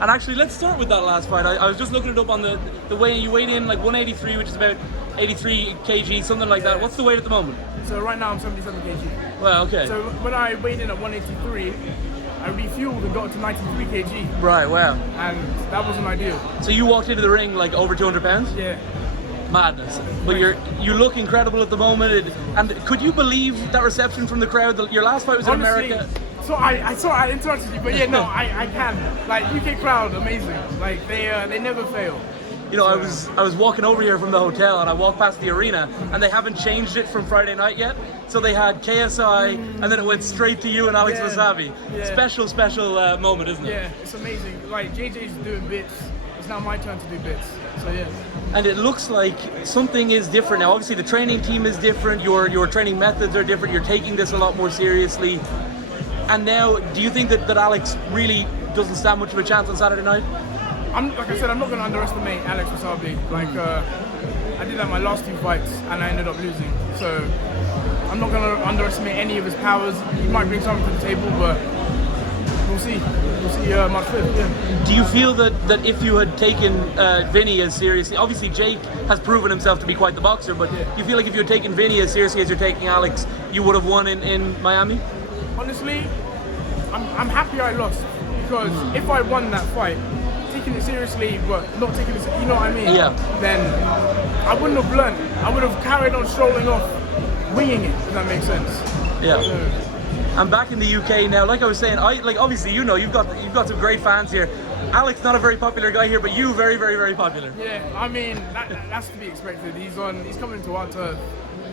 And actually, let's start with that last fight. I was just looking it up on the weigh-in. You weighed in like 183, which is about 83 kg, something like that. What's the weight at the moment? So right now I'm 77 kg. Well, okay. So when I weighed in at 183, I refueled and got to 93 kg. Right, wow. And that wasn't ideal. So you walked into the ring like over 200 pounds? Yeah. Madness. But you look incredible at the moment. And could you believe that reception from the crowd? Your last fight was in America. So I saw I interrupted you, but yeah, no, I can. Like UK crowd, amazing. Like they never fail. You know, I was walking over here from the hotel and I walked past the arena and they haven't changed it from Friday night yet. So they had KSI and then it went straight to you and Alex Wassabi. Yeah. Special moment, isn't it? Yeah, it's amazing. Like JJ's doing bits. It's now my turn to do bits. So yeah. And it looks like something is different now. Obviously the training team is different, your training methods are different, you're taking this a lot more seriously. And now, do you think that Alex really doesn't stand much of a chance on Saturday night? Like I said, I'm not going to underestimate Alex Wassabi. Like, I did that my last 2 fights and I ended up losing. So, I'm not going to underestimate any of his powers. He might bring something to the table, but we'll see. We'll see March 5th, yeah. Do you feel that if you had taken Vinny as seriously, obviously Jake has proven himself to be quite the boxer, but do you feel like if you had taken Vinny as seriously as you're taking Alex, you would have won in Miami? Honestly, I'm happy I lost, because if I won that fight, taking it seriously but not taking it, you know what I mean? Yeah. Then I wouldn't have learned. I would have carried on strolling off, winging it. If that makes sense. Yeah. I'm back in the UK now. Like I was saying, obviously you've got some great fans here. Alex, not a very popular guy here, but you very, very, very popular. Yeah, I mean that's to be expected. He's coming to our turf,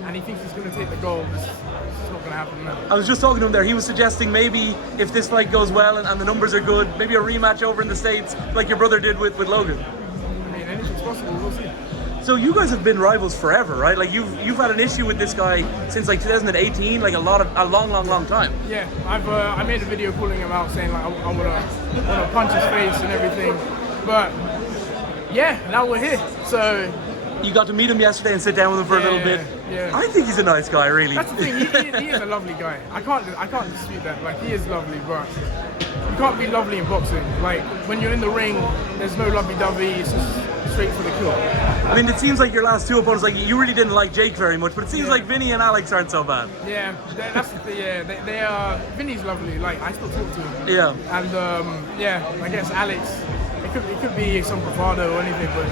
and he thinks he's going to take the gold. It's not going to happen now. I was just talking to him there. He was suggesting maybe if this fight goes well and the numbers are good, maybe a rematch over in the States, like your brother did with Logan. I mean, anything's possible. We'll see. So you guys have been rivals forever, right? Like you've had an issue with this guy since like 2018, like a long time. Yeah, I made a video calling him out, saying like I wanna punch his face and everything, but yeah, now we're here. So you got to meet him yesterday and sit down with him for a little bit. Yeah. I think he's a nice guy, really. That's the thing. He is a lovely guy. I can't dispute that. Like, he is lovely, but you can't be lovely in boxing. Like, when you're in the ring, there's no lovey-dovey. It's just straight for the kill. I mean, it seems like your last 2 opponents, like you really didn't like Jake very much, but it seems like Vinny and Alex aren't so bad. Yeah, that's the thing. Yeah, they are. Vinny's lovely. Like, I still talk to him. Yeah. And yeah, I guess Alex. It could be some bravado or anything, but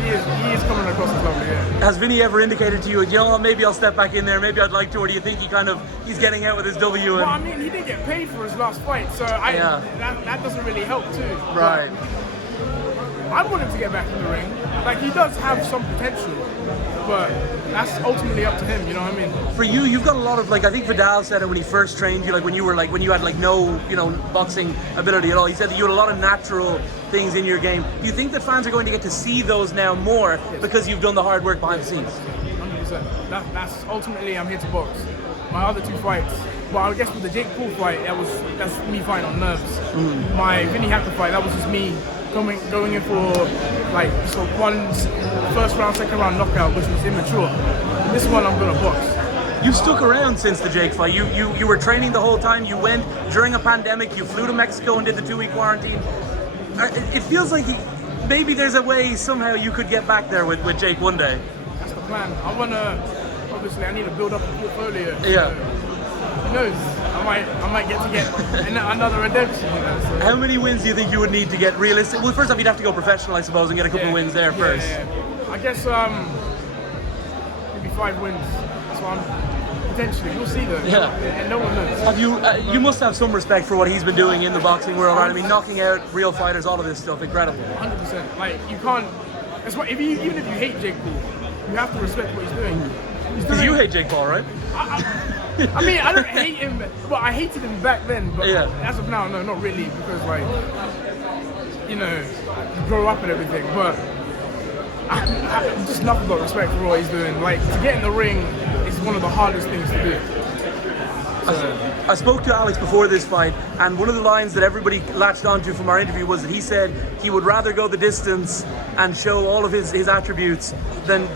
he is coming across as lovely. Yeah. Has Vinny ever indicated to you, you know, maybe I'll step back in there, maybe I'd like to, or do you think he's getting out with his W? And... Well, I mean, he didn't get paid for his last fight, so that doesn't really help too. Right. But I want him to get back in the ring. Like, he does have some potential, but that's ultimately up to him. You know what I mean? For you, you've got a lot of, like, I think Vidal said it when he first trained you, like when you had like no, boxing ability at all. He said that you had a lot of natural things in your game. Do you think that fans are going to get to see those now more because you've done the hard work behind the scenes? 100%. That's ultimately, I'm here to box. My other 2 fights, well, I guess with the Jake Paul fight, that's me fighting on nerves. My Vinny Hacker fight, that was just me going in for like one first round, second round knockout, which was immature. This one I'm gonna box. You stuck around since the Jake fight. You were training the whole time. You went during a pandemic. You flew to Mexico and did the 2-week quarantine. It feels like maybe there's a way somehow you could get back there with Jake one day. That's the plan. Obviously I need to build up a portfolio. Yeah. Who knows? I might get another redemption. So. How many wins do you think you would need to get realistic? Well, first off, you'd have to go professional, I suppose, and get a couple of wins there first. Yeah. I guess maybe 5 wins. That's what I'm potentially. We'll see though. Yeah. And no one knows. Have you? You must have some respect for what he's been doing in the boxing world, right? I mean, knocking out real fighters, all of this stuff, incredible. 100%. Like, you can't. That's why. Even if you hate Jake Paul, you have to respect what he's doing. Because you hate Jake Paul, right? I mean, I don't hate him, but I hated him back then. But as of now, no, not really, because like, you grow up and everything. But I just nothing but respect for what he's doing. Like, to get in the ring is one of the hardest things to do. I spoke to Alex before this fight, and one of the lines that everybody latched onto from our interview was that he said he would rather go the distance and show all of his attributes than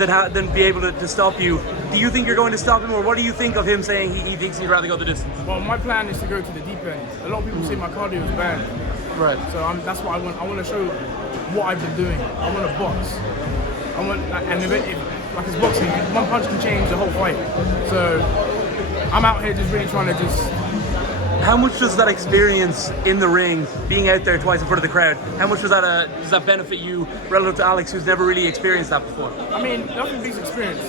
be able to stop you. Do you think you're going to stop him, or what do you think of him saying he thinks he'd rather go the distance? Well, my plan is to go to the deep end. A lot of people say my cardio is bad. Right. So that's what I want. I want to show what I've been doing. I want to box. I want, and if like it's boxing, one punch can change the whole fight. So I'm out here just really trying to just. How much does that experience in the ring, being out there twice in front of the crowd, how much does that benefit you relative to Alex, who's never really experienced that before? I mean, nothing beats experience.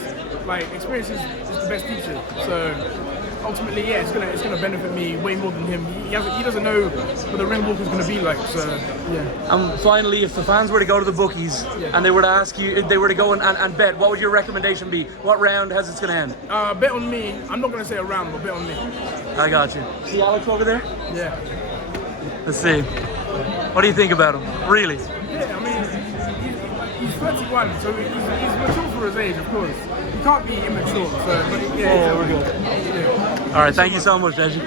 Like experience is the best teacher. So ultimately, yeah, it's gonna benefit me way more than him. He doesn't know what the ring walk is gonna be like. So yeah. Finally, if the fans were to go to the bookies and they were to ask you, if they were to go and bet, what would your recommendation be? What round? How's it's gonna end? Bet on me. I'm not gonna say a round, but bet on me. I got you. See Alex over there? Yeah. Let's see. What do you think about him? Really? Yeah, I mean, he's 31, so he's mature for his age, of course. He can't be immature, so, but yeah, we're good. Yeah. All right, thank you so much, Deji.